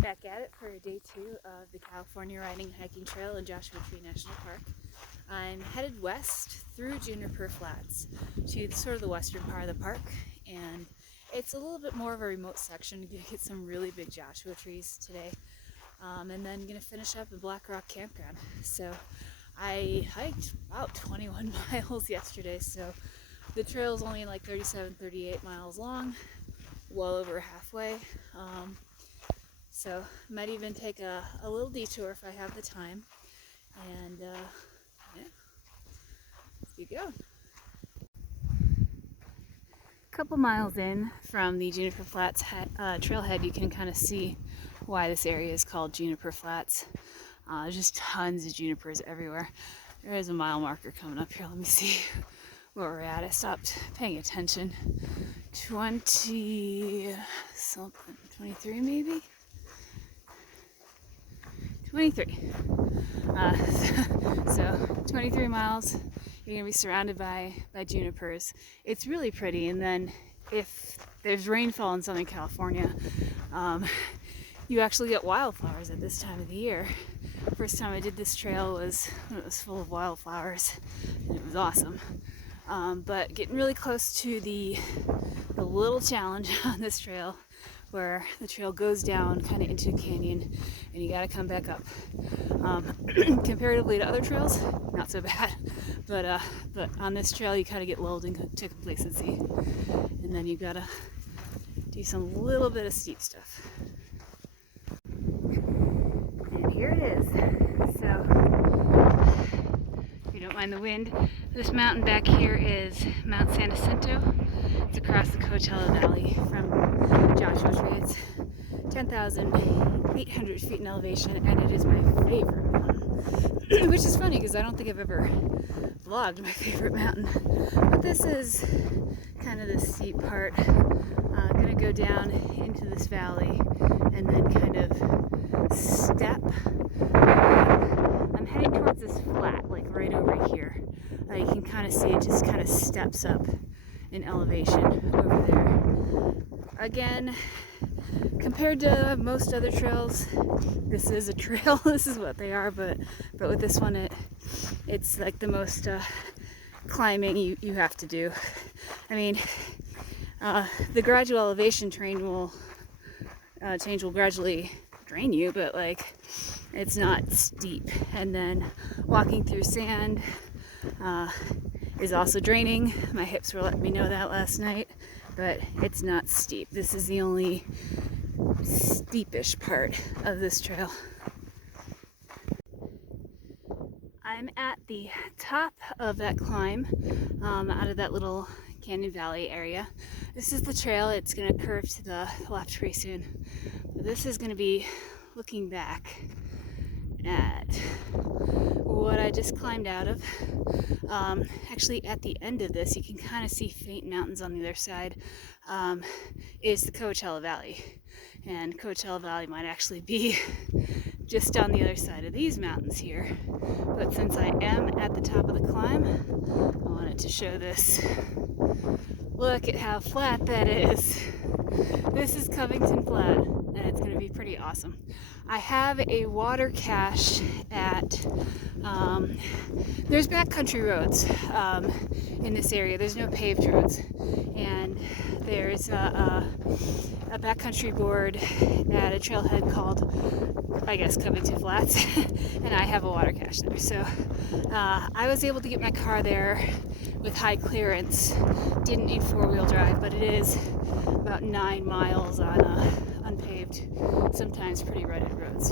Back at it for day 2 of the California Riding and Hiking Trail in Joshua Tree National Park. I'm headed west through Juniper Flats to sort of the western part of the park, and it's a little bit more of a remote section. You're gonna get some really big Joshua trees today, and then gonna finish up at Blackrock Campground. So I hiked about 21 miles yesterday, so the trail is only like 37-38 miles long, well over halfway. So might even take a little detour if I have the time, and yeah, let's keep going. A couple miles in from the Juniper Flats trailhead, you can kind of see why this area is called Juniper Flats. There's just tons of junipers everywhere. There is a mile marker coming up here. Let me see where we're at. I stopped paying attention. 20 something, 23 maybe? 23. So 23 miles. You're gonna be surrounded by junipers. It's really pretty, and then if there's rainfall in Southern California, you actually get wildflowers at this time of the year. First time I did this trail was when it was full of wildflowers, and it was awesome. But getting really close to the little challenge on this trail, where the trail goes down kind of into a canyon and you got to come back up. Comparatively to other trails, not so bad, but on this trail you kind of get lulled into complacency, and then you got to do some little bit of steep stuff. And here it is. So if you don't mind the wind, this mountain back here is Mount San Jacinto. It's across the Coachella Valley from Joshua Tree. It's 10,800 feet in elevation, and it is my favorite mountain. Which is funny because I don't think I've ever vlogged my favorite mountain. But this is kind of the steep part. Gonna go down into this valley and then kind of step. I'm heading towards this flat, like right over here. You can kind of see it just kind of steps up in elevation over there. Again, compared to most other trails, this is a trail. This is what they are, but with this one, it's like the most climbing you have to do. I mean, the gradual elevation change will gradually drain you, but like it's not steep. And then walking through sand is also draining. My hips were letting me know that last night, but it's not steep. This is the only steepish part of this trail. I'm at the top of that climb, out of that little canyon valley area. This is the trail. It's going to curve to the left pretty soon. This is going to be looking back at what I just climbed out of. Actually, at the end of this, you can kind of see faint mountains on the other side, is the Coachella Valley. And Coachella Valley might actually be just on the other side of these mountains here. But since I am at the top of the climb, I wanted to show this. Look at how flat that is. This is Covington Flat, and it's going to be pretty awesome. I have a water cache at, there's backcountry roads in this area. There's no paved roads. And there's a backcountry board at a trailhead called, I guess, Covington Flats, and I have a water cache there. So I was able to get my car there with high clearance. Didn't need four-wheel drive, but it is about 9 miles on unpaved, sometimes pretty rutted roads.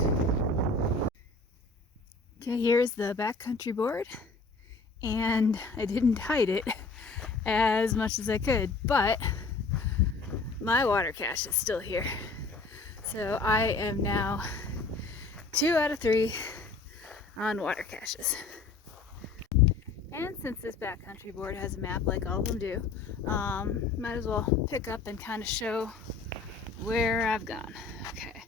Okay, here's the backcountry board, and I didn't hide it as much as I could, but my water cache is still here. So I am now 2 out of 3 on water caches. And since this backcountry board has a map like all of them do, might as well pick up and kind of show where I've gone. Okay,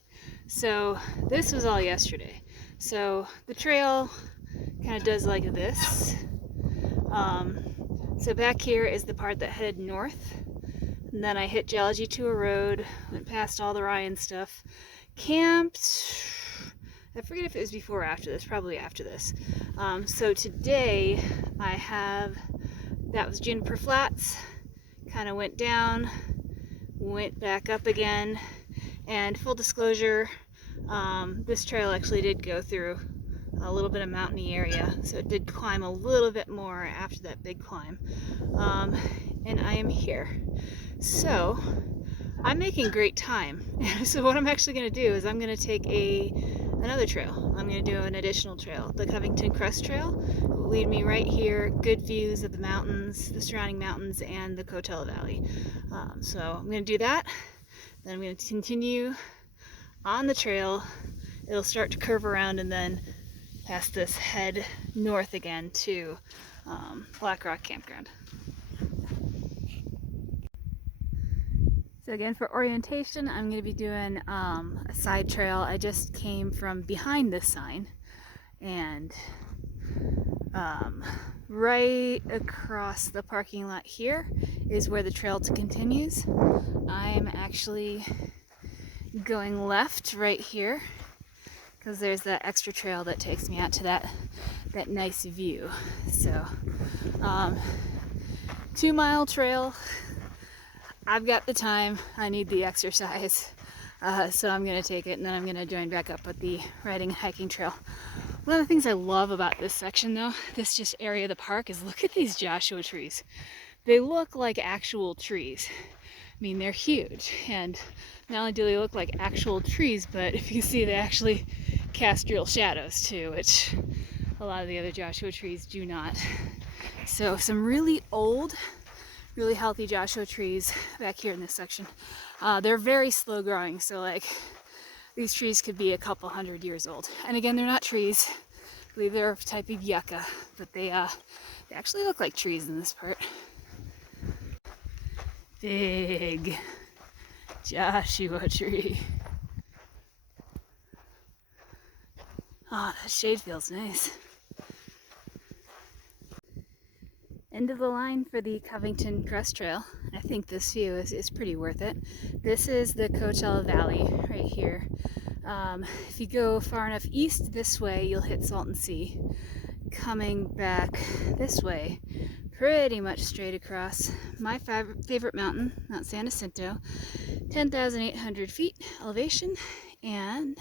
so this was all yesterday. So the trail kind of does like this. So back here is the part that headed north. And then I hit Geology Tour Road, went past all the Ryan stuff, camped, I forget if it was before or after this, probably after this. So today that was Juniper Flats, kind of went down, went back up again, and full disclosure, this trail actually did go through a little bit of mountainy area, so it did climb a little bit more after that big climb. And I am here. So I'm making great time. So what I'm actually going to do is I'm going to take another trail. I'm going to do an additional trail. The Covington Crest Trail will lead me right here. Good views of the mountains, the surrounding mountains, and the Coachella Valley. So I'm going to do that. Then I'm going to continue on the trail. It'll start to curve around and then past this head north again to Blackrock Campground. So again, for orientation, I'm going to be doing a side trail. I just came from behind this sign, and right across the parking lot here is where the trail continues. I'm actually going left right here because there's that extra trail that takes me out to that nice view. So 2-mile trail. I've got the time, I need the exercise, so I'm going to take it, and then I'm going to join back up with the riding and hiking trail. One of the things I love about this section though, this just area of the park, is look at these Joshua trees. They look like actual trees. I mean, they're huge, and not only do they look like actual trees, but if you see, they actually cast real shadows too, which a lot of the other Joshua trees do not. So some really old, really healthy Joshua trees back here in this section. They're very slow growing, so like these trees could be a couple 100 years old. And again, they're not trees. I believe they're a type of yucca, but they actually look like trees in this part. Big Joshua tree. Oh, that shade feels nice. End of the line for the Covington Crest Trail. I think this view is pretty worth it. This is the Coachella Valley right here. If you go far enough east this way, you'll hit Salton Sea. Coming back this way, pretty much straight across, my favorite mountain, Mount San Jacinto, 10,800 feet elevation, and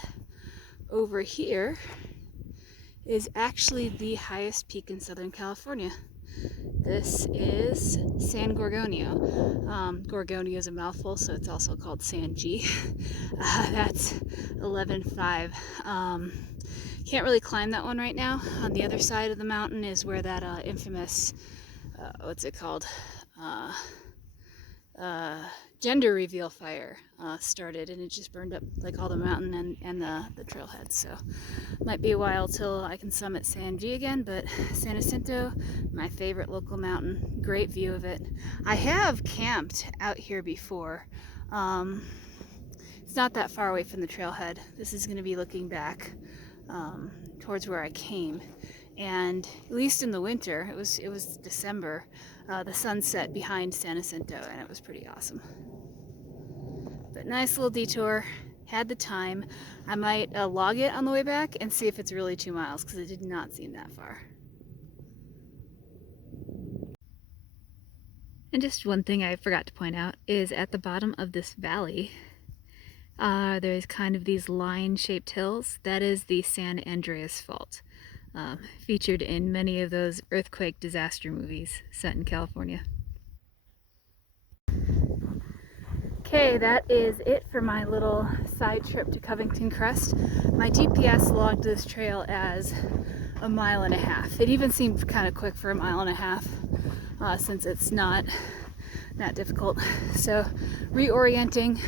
over here is actually the highest peak in Southern California. This is San Gorgonio. Gorgonio is a mouthful, so it's also called San G. That's 11.5. Can't really climb that one right now. On the other side of the mountain is where that infamous, what's it called? Gender reveal fire started, and it just burned up like all the mountain and the trailhead. So might be a while till I can summit San G again, but San Jacinto, my favorite local mountain, great view of it. I have camped out here before. It's not that far away from the trailhead. This is going to be looking back towards where I came, and at least in the winter, it was December, the sun set behind San Jacinto, and it was pretty awesome. But nice little detour, had the time. I might log it on the way back and see if it's really 2 miles, because it did not seem that far. And just one thing I forgot to point out is at the bottom of this valley, there's kind of these line-shaped hills. That is the San Andreas Fault, featured in many of those earthquake disaster movies set in California. Okay, that is it for my little side trip to Covington Crest. My GPS logged this trail as 1.5 miles. It even seemed kind of quick for 1.5 miles, since it's not that difficult. So, reorienting.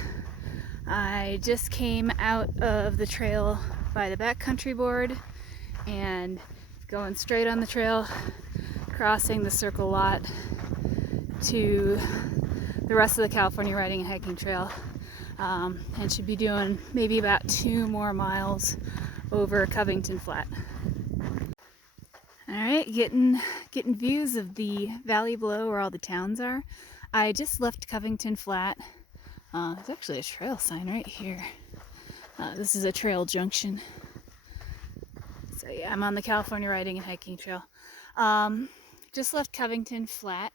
I just came out of the trail by the backcountry board and going straight on the trail, crossing the circle lot to the rest of the California riding and hiking trail, and should be doing maybe about 2 more miles over Covington Flat. All right, getting views of the valley below where all the towns are. I just left Covington Flat. There's actually a trail sign right here. This is a trail junction. So yeah, I'm on the California Riding and Hiking Trail. Just left Covington Flat,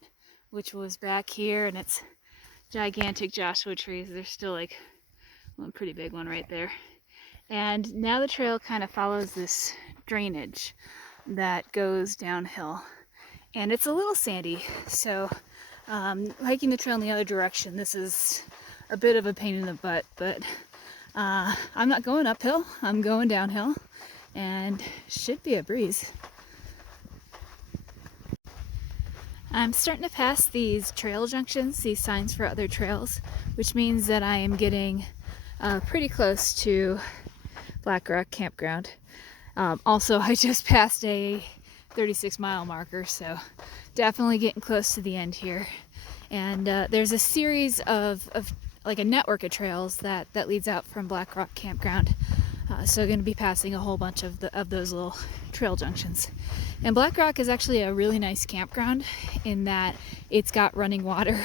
which was back here, and it's gigantic Joshua trees. There's still like one pretty big one right there. And now the trail kind of follows this drainage that goes downhill. And it's a little sandy, so hiking the trail in the other direction, this is a bit of a pain in the butt, but I'm not going uphill, I'm going downhill, and should be a breeze. I'm starting to pass these trail junctions, these signs for other trails, which means that I am getting pretty close to Blackrock Campground. Also, I just passed a 36-mile marker, so definitely getting close to the end here. And there's a series of like a network of trails that leads out from Blackrock Campground. So going to be passing a whole bunch of those little trail junctions. And Blackrock is actually a really nice campground in that it's got running water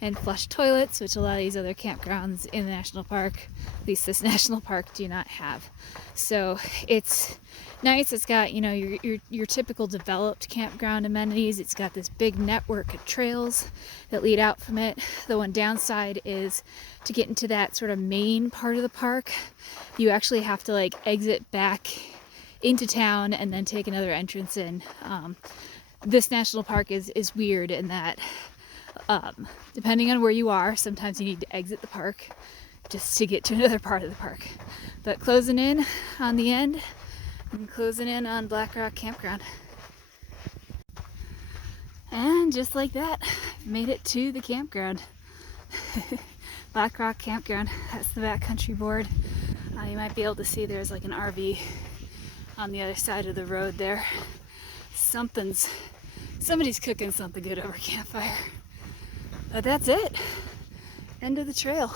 and flush toilets, which a lot of these other campgrounds in the national park, at least this national park, do not have. So it's nice. It's got, you know, your typical developed campground amenities. It's got this big network of trails that lead out from it. The one downside is to get into that sort of main part of the park, you actually have to like exit back into town and then take another entrance in. This national park is weird in that depending on where you are, sometimes you need to exit the park just to get to another part of the park. But closing in on the end and closing in on Blackrock Campground. And just like that, made it to the campground. Blackrock Campground, that's the backcountry board. You might be able to see there's like an RV on the other side of the road there. Somebody's cooking something good over campfire. But that's it. End of the trail.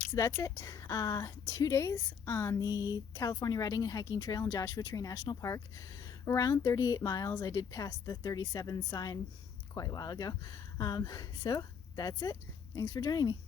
So that's it. 2 days on the California Riding and Hiking Trail in Joshua Tree National Park. Around 38 miles. I did pass the 37 sign quite a while ago. So that's it. Thanks for joining me.